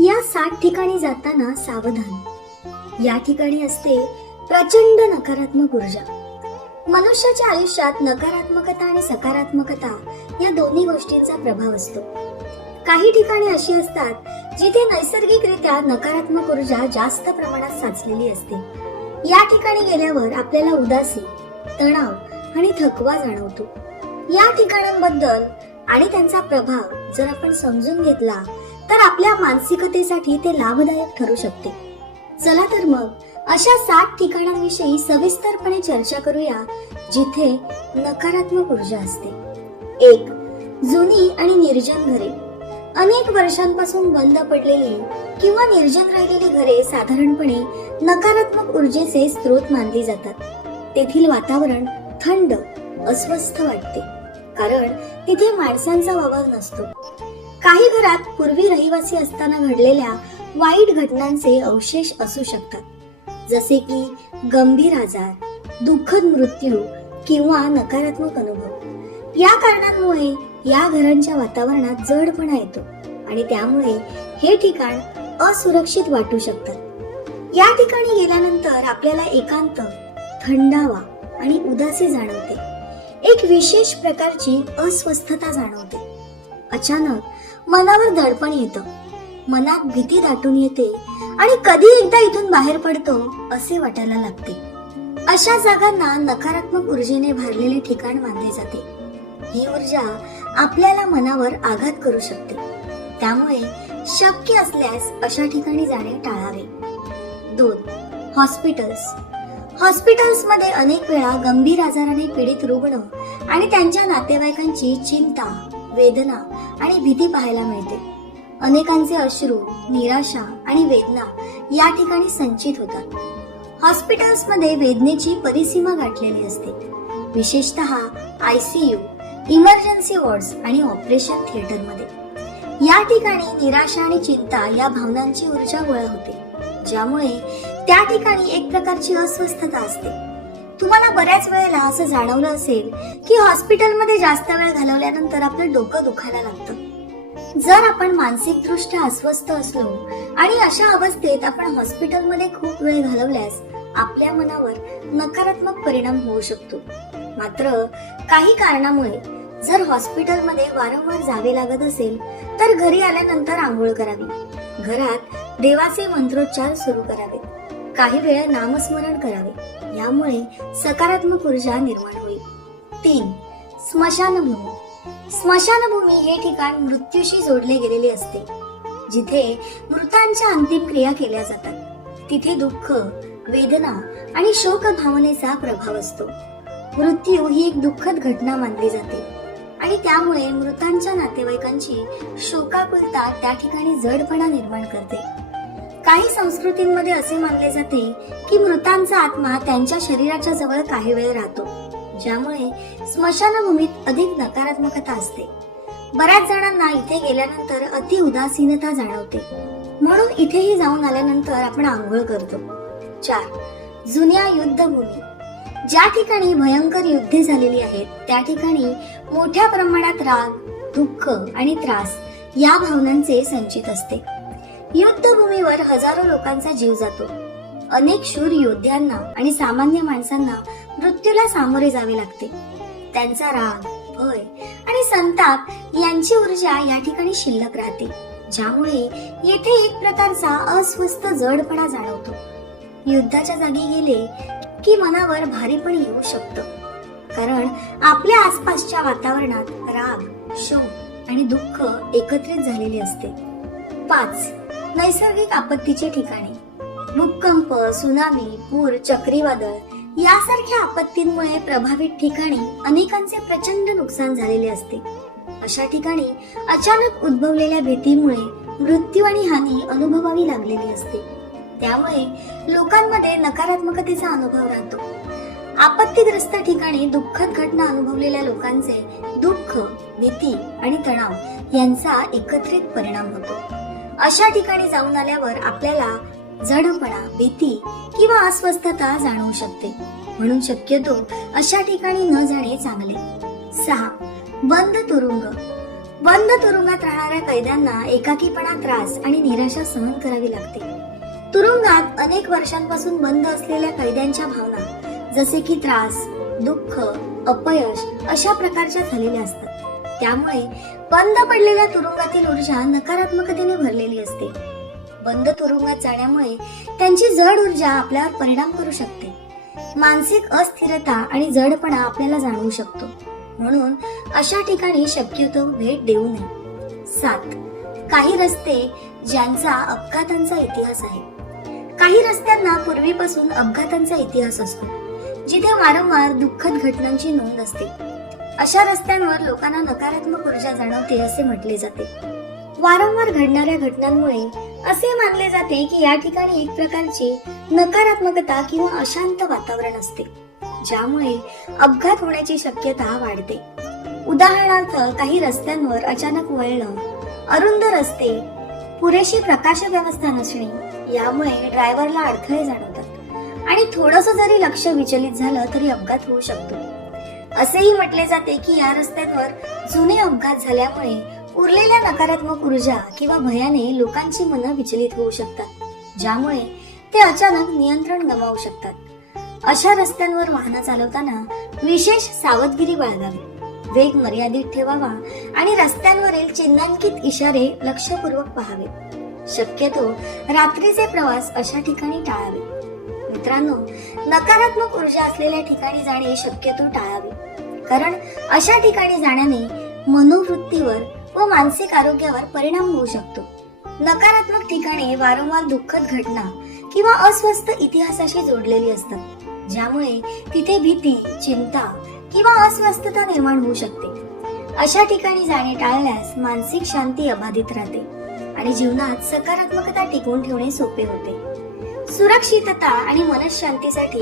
या सात ठिकाणी जाताना सावधान. या ठिकाणी असते प्रचंड नकारात्मक ऊर्जा. मनुष्याच्या आयुष्यात नकारात्मकता आणि सकारात्मकता या दोन्ही गोष्टींचा प्रभाव असतो. काही ठिकाणी अशी असतात जिथे नैसर्गिकरित्या नकारात्मक ऊर्जा जास्त प्रमाणात साचलेली असते. या ठिकाणी गेल्यावर आपल्याला उदासी तणाव आणि थकवा जाणवतो. या ठिकाणांबद्दल आणि त्यांचा प्रभाव जर आपण समजून घेतला तर आपल्या मानसिकतेसाठी ते लाभदायक ठरू शकते. चला तर मग अशा सात ठिकाणांविषयी सविस्तरपणे चर्चा करूया जिथे नकारात्मक ऊर्जा असते. एक जुनी आणि निर्जन घरे. अनेक वर्षांपासून बंद पडलेली किंवा निर्जन राहिलेली घरे साधारणपणे नकारात्मक ऊर्जेचे स्रोत मानली जातात. तेथील वातावरण थंड अस्वस्थ वाटते. कारण तिथे माणसांचा वावर नसतो. काही घरात पूर्वी रहिवासी असताना घडलेल्या वाईट घटनांचे अवशेष असू शकतात. जसे की गंभीर आजार दुःखद मृत्यू किंवा नकारात्मक अनुभव. या कारणांमुळे या घरांच्या वातावरणात जडपणा येतो आणि त्यामुळे हे ठिकाण असुरक्षित वाटू शकतात या ठिकाणी गेल्यानंतर आपल्याला एकांत थंडावा आणि उदासी जाणवते. एक विशेष प्रकारची अस्वस्थता जाणवते. अचानक मनावर दडपण येतं. मनात भीती दाटून येते आणि कधी एकदा इथून बाहेर पडतो असे वाटायला लागते. अशा जागांना नकारात्मक ऊर्जेने भरलेले ठिकाण मानले जाते. ही ऊर्जा आपल्याला मनावर आघात करू शकते. त्यामुळे शक्य असल्यास अशा ठिकाणी जाणे टाळावे. दोन हॉस्पिटल्स. हॉस्पिटल्समध्ये अनेक वेळा गंभीर आजाराने पीडित रुग्ण आणि त्यांच्या नातेवाईकांची चिंता वेदना आणि भीती पाहायला मिळते. अनेकांचे अश्रू निराशा आणि वेदना या ठिकाणी संचित होतात. हॉस्पिटल्समध्ये वेदनेची परिसीमा गाठलेली असते. विशेषतः आयसीयू इमर्जन्सी वॉर्ड्स आणि ऑपरेशन थिएटरमध्ये. या ठिकाणी निराशा आणि चिंता या भावनांची ऊर्जा गोळा होते ज्यामुळे त्या ठिकाणी एक प्रकारची अस्वस्थता असते. तुम्हाला बऱ्याच वेळेला असं जाणवलं असेल की हॉस्पिटलमध्ये जास्त वेळ घालवल्यानंतर आपलं डोकं दुखायला लागतं. जर आपण मानसिकदृष्ट्या अस्वस्थ असलो आणि अशा अवस्थेत आपण हॉस्पिटलमध्ये खूप वेळ घालवल्यास आपल्या मनावर नकारात्मक परिणाम होऊ शकतो. मात्र काही कारणामुळे जर हॉस्पिटलमध्ये वारंवार जावे लागत असेल तर घरी आल्यानंतर आंघोळ करावी. घरात देवाचे मंत्रोच्चार सुरू करावेत. काही वेळ नामस्मरण करावे. यामुळे सकारात्मक ऊर्जा निर्माण होईल. तीन स्मशानभूमी. स्मशानभूमी हे ठिकाण मृत्यूशी जोडले गेलेले असते जिथे मृतांच्या अंतिम क्रिया केल्या जातात. तिथे दुःख वेदना आणि शोक भावनेचा प्रभाव असतो. मृत्यू ही एक दुःखद घटना मानली जाते आणि त्यामुळे मृतांच्या नातेवाईकांची शोकाकुलता त्या ठिकाणी जडपणा निर्माण करते. काही संस्कृतींमध्ये असे मानले जाते की मृतांचा आत्मा त्यांच्या शरीराच्या जवळ काही वेळ राहतो ज्यामुळे स्मशानभूमीत अधिक नकारात्मकता असते. बऱ्याच जणांना इथे गेल्यानंतर अति उदासीनता जाणवते. म्हणून इथेही जाऊन आल्यानंतर आपण आंघोळ करतो. चार जुन्या युद्धभूमी. ज्या ठिकाणी भयंकर युद्धे झालेली आहेत त्या ठिकाणी मोठ्या प्रमाणात राग दुःख आणि त्रास या भावनांचे संचित असते. युद्धभूमीवर हजारो लोकांचा जीव जातो. अनेक शूर योद्ध्यांना आणि सामान्य माणसांना मृत्यूला सामोरे जावे लागते. त्यांचा राग भय आणि संताप यांची ऊर्जा या ठिकाणी शिल्लक राहते ज्यामुळे येथे एक प्रकारचा अस्वस्थ जडपणा जाणवतो. युद्धाच्या जागी गेले की मनावर भारीपण येऊ शकतं. कारण आपल्या आसपासच्या वातावरणात राग शोक आणि दुःख एकत्रित झालेले असते. पाच नैसर्गिक आपत्तीचे ठिकाणे. भूकंप सुनामी पूर चक्रीवादळ यासारख्या आपत्तींमुळे प्रभावित ठिकाणी अनेकांचे प्रचंड नुकसान झालेले असते. अशा ठिकाणी अचानक उद्भवलेल्या भीतीमुळे मृत्यू आणि हानी अनुभवावी लागलेली असते. त्यामुळे लोकांमध्ये नकारात्मकतेचा अनुभव राहतो. आपत्तीग्रस्त ठिकाणी दुःखद घटना अनुभवलेल्या लोकांचे दुःख भीती आणि तणाव यांचा एकत्रित परिणाम होतो. अशा ठिकाणी जाऊन आल्यावर आपल्याला जडपणा भीती किंवा अस्वस्थता जाणवू शकते. म्हणून शक्यतो अशा ठिकाणी न जाणे चांगले. सहा. बंद तुरुंग. बंद तुरुंगात राहणाऱ्या कैद्यांना एकाकीपणा त्रास आणि निराशा सहन करावी लागते. तुरुंगात अनेक वर्षांपासून बंद असलेल्या कैद्यांच्या भावना जसे की त्रास दुःख अपयश अशा प्रकारच्या झालेल्या असतात. त्यामुळे बंद पडलेल्या तुरुंगातील ऊर्जा नकारात्मकतेने भरलेली असते. बंद तुरुंगात जाण्यामुळे त्यांची जड ऊर्जा आपल्यावर परिणाम करू शकते. मानसिक अस्थिरता आणि जडपणा आपल्याला जाणवू शकतो. म्हणून अशा ठिकाणी शक्यतो भेट देऊ नये. सात. काही रस्ते ज्यांचा अपघातांचा इतिहास आहे. काही रस्त्यांना पूर्वीपासून अपघातांचा इतिहास असतो जिथे वारंवार दुःखद घटनांची नोंद असते. अशा रस्त्यांवर लोकांना नकारात्मक ऊर्जा जाणवते असे म्हटले जाते. वारंवार घडणाऱ्या घटनांमुळे असे मानले जाते की या ठिकाणी एक प्रकारची नकारात्मकता किंवा अशांत वातावरण असते ज्यामुळे अपघात होण्याची शक्यता वाढते. उदाहरणार्थ काही रस्त्यांवर अचानक वळणं अरुंद रस्ते पुरेशी प्रकाश व्यवस्था नसणे यामुळे ड्रायव्हरला अडथळे जाणवतात. आणि थोडस जरी लक्ष विचलित झालं तरी अपघात होऊ शकतो. असेही म्हटले जाते की या रस्त्यांवर जुने अपघात झाल्यामुळे उरलेल्या नकारात्मक ऊर्जा किंवा भयाने लोकांची मनं विचलित होऊ शकतात ज्यामुळे ते अचानक नियंत्रण गमावू शकतात. अशा रस्त्यांवर वाहनं चालवताना विशेष सावधगिरी बाळगावी. वेग मर्यादित ठेवावा आणि रस्त्यांवरील चिन्हांकित इशारे लक्षपूर्वक पहावे. शक्यतो रात्रीचे प्रवास अशा ठिकाणी टाळावे. मित्रांनो नकारात्मक ऊर्जा असलेल्या ठिकाणी जाणे शक्यतो टाळावे. कारण अशा ठिकाणी जाण्याने मनोवृत्तीवर व मानसिक आरोग्यावर परिणाम होऊ शकतो. नकारात्मक ठिकाणे वारंवार दुःखद घटना किंवा अस्वस्थ इतिहासाशी जोडलेली असतात ज्यामुळे तिथे भीती चिंता किंवा अस्वस्थता निर्माण होऊ शकते. अशा ठिकाणी जाणे टाळल्यास मानसिक शांती अबाधित राहते आणि जीवनात सकारात्मकता टिकवून ठेवणे सोपे होते. सुरक्षितता आणि मनशांतीसाठी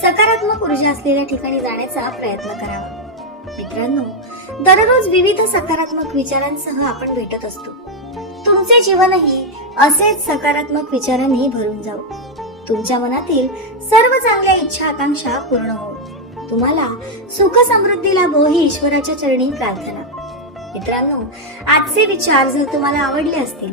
सकारात्मक ऊर्जा असलेल्या ठिकाणी जाण्याचा प्रयत्न करावा. मित्रांनो दररोज विविध सकारात्मक विचारांसह आपण भेटत असतो. तुमचे जीवनही असेच सकारात्मक विचारांनी भरून जाऊ तुमच्या मनातील सर्व चांगल्या इच्छा आकांक्षा पूर्ण हो तुम्हाला सुख समृद्धी लाभो ही ईश्वराच्या चरणी प्रार्थना. मित्रांनो आजचे विचार जर तुम्हाला आवडले असतील